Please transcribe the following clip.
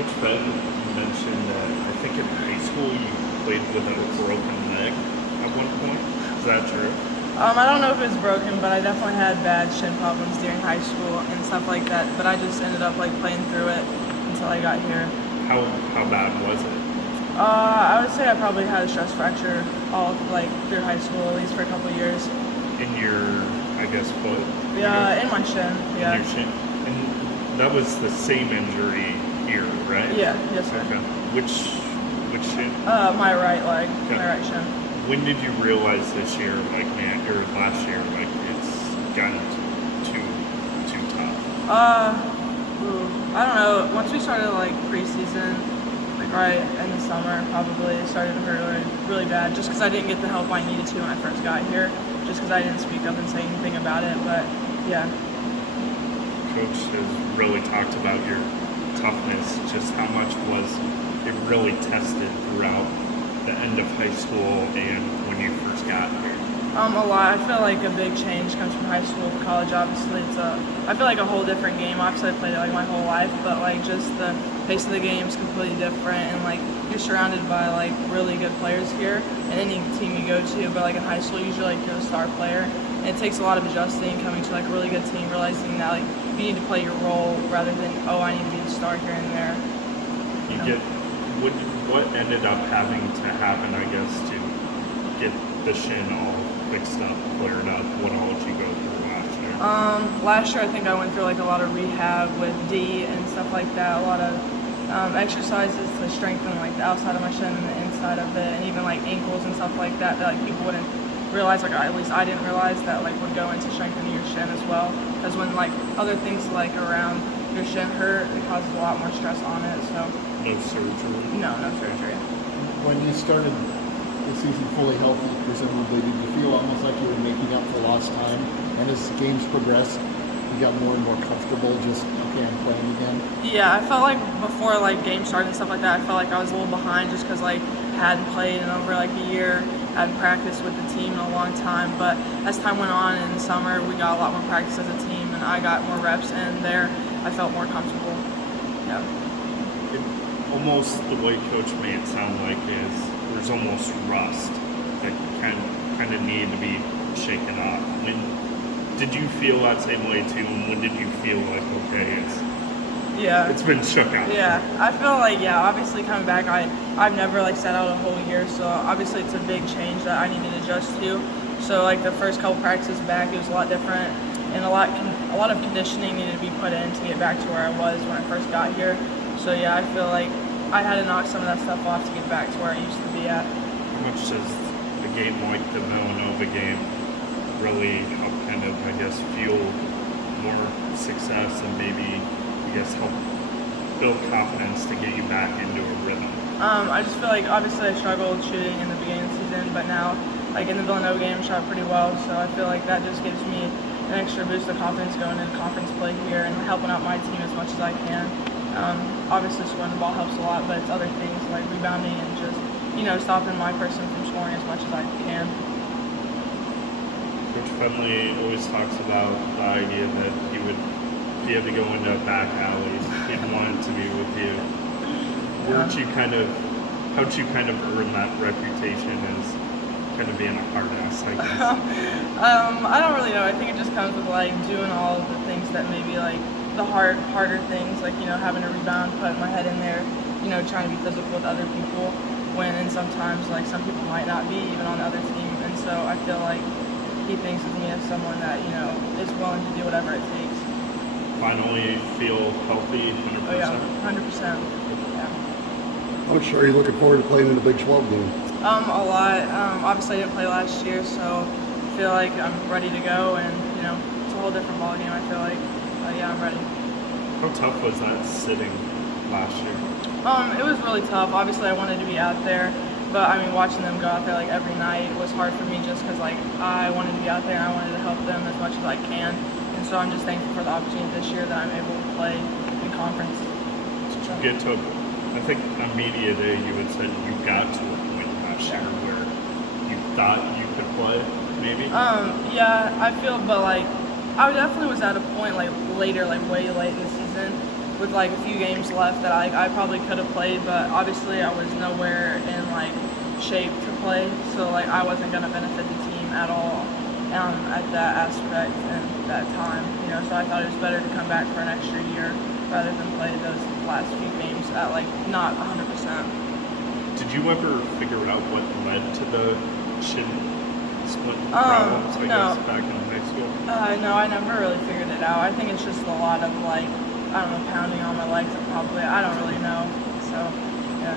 Coach Fed mentioned that I think in high school you played with a broken leg at one point. Is that true? I don't know if it was broken, but I definitely had bad shin problems during high school and stuff like that. But I just ended up like playing through it until I got here. How bad was it? I would say I probably had a stress fracture all like through high school, at least for a couple of years. In your, I guess, foot? Yeah, in my shin. Yeah. In your shin? And that was the same injury here, right? Yeah. Yes, sir. Okay. Which shin? My right leg, Okay. my right shin. When did you realize this year, like, man, or last year, like, it's gotten too tough? I don't know. Once we started like preseason, like right in the summer, probably it started to hurt really bad. Just because I didn't get the help I needed to when I first got here. Just because I didn't speak up and say anything about it. But yeah. Coach has really talked about your toughness. Just how much was it really tested throughout the end of high school and when you first got here? A lot. I feel like a big change comes from high school to college. Obviously, I feel like a whole different game. Obviously, I played it like my whole life, but like just the pace of the game is completely different, and like you're surrounded by like really good players here, and any team you go to. But like in high school, usually like you're the star player, and it takes a lot of adjusting coming to like a really good team, realizing that like you need to play your role rather than I need to be the star here and there. What ended up having to happen, I guess, to get the shin all fixed up, cleared up? What all did you go through last year? Last year I think I went through like a lot of rehab with D and stuff like that. A lot of exercises to strengthen like the outside of my shin and the inside of it, and even like ankles and stuff like that like people wouldn't realize, like at least I didn't realize that like would go into strengthening your shin as well. Because when like other things like around your shin hurt, it causes a lot more stress on it. So No surgery? no surgery. When you started the season fully healthy, presumably, did you feel almost like you were making up for lost time? And as games progressed, you got more and more comfortable just, okay, I'm playing again? Yeah, I felt like before like games started and stuff like that, I felt like I was a little behind just because like hadn't played in over like a year, hadn't practiced with the team in a long time. But as time went on in the summer, we got a lot more practice as a team, and I got more reps in there. I felt more comfortable. Yeah. Almost the way Coach made it sound like is there's almost rust that kind of need to be shaken off. Did you feel that same way too? And when did you feel like, okay, it's been shook out? Yeah, I feel like, obviously coming back, I've never like sat out a whole year, so obviously it's a big change that I need to adjust to. So like the first couple practices back, it was a lot different, and a lot of conditioning needed to be put in to get back to where I was when I first got here. So yeah, I feel like I had to knock some of that stuff off to get back to where I used to be at. How much does a game like the Villanova game really help kind of, I guess, fuel more success and maybe, I guess, help build confidence to get you back into a rhythm? I just feel like obviously I struggled shooting in the beginning of the season, but now like in the Villanova game I shot pretty well, so I feel like that just gives me an extra boost of confidence going into conference play here and helping out my team as much as I can. Obviously scoring the ball helps a lot, but it's other things like rebounding and just, stopping my person from scoring as much as I can. Coach Fenley always talks about the idea that if he had to go into a back alley, he'd want it to be with you. How'd you kind of earn that reputation as kind of being a hard ass, I guess? I don't really know. I think it just comes with like doing all of the things that maybe like the harder things, like having to rebound, putting my head in there, trying to be physical with other people, and sometimes like some people might not be even on the other team, and so I feel like he thinks of me as someone that is willing to do whatever it takes. Finally feel healthy 100%? Oh yeah, 100%. Yeah. I'm sure you're looking forward to playing in the Big 12 game. A lot. Obviously I didn't play last year, so I feel like I'm ready to go, and it's a whole different ball game. I feel like, yeah, I'm ready. How tough was that sitting last year? It was really tough. Obviously I wanted to be out there, but I mean watching them go out there like every night was hard for me just because like I wanted to be out there and I wanted to help them as much as I can, and so I'm just thankful for the opportunity this year that I'm able to play in conference. Get to, I think on media day you had said you got to a point last year where you thought you could play, maybe? Yeah, I feel, but like I definitely was at a point like later, like way late in the season, with like a few games left that I probably could have played, but obviously I was nowhere in like shape to play, so like I wasn't going to benefit the team at all at that aspect and that time, you know, so I thought it was better to come back for an extra year rather than play those last few games at like not 100%. Did you ever figure out what led to the shin split problems, I guess, back in high school? No, I never really figured it out. I think it's just a lot of like, I don't know, pounding on my legs probably. I don't really know. So, yeah.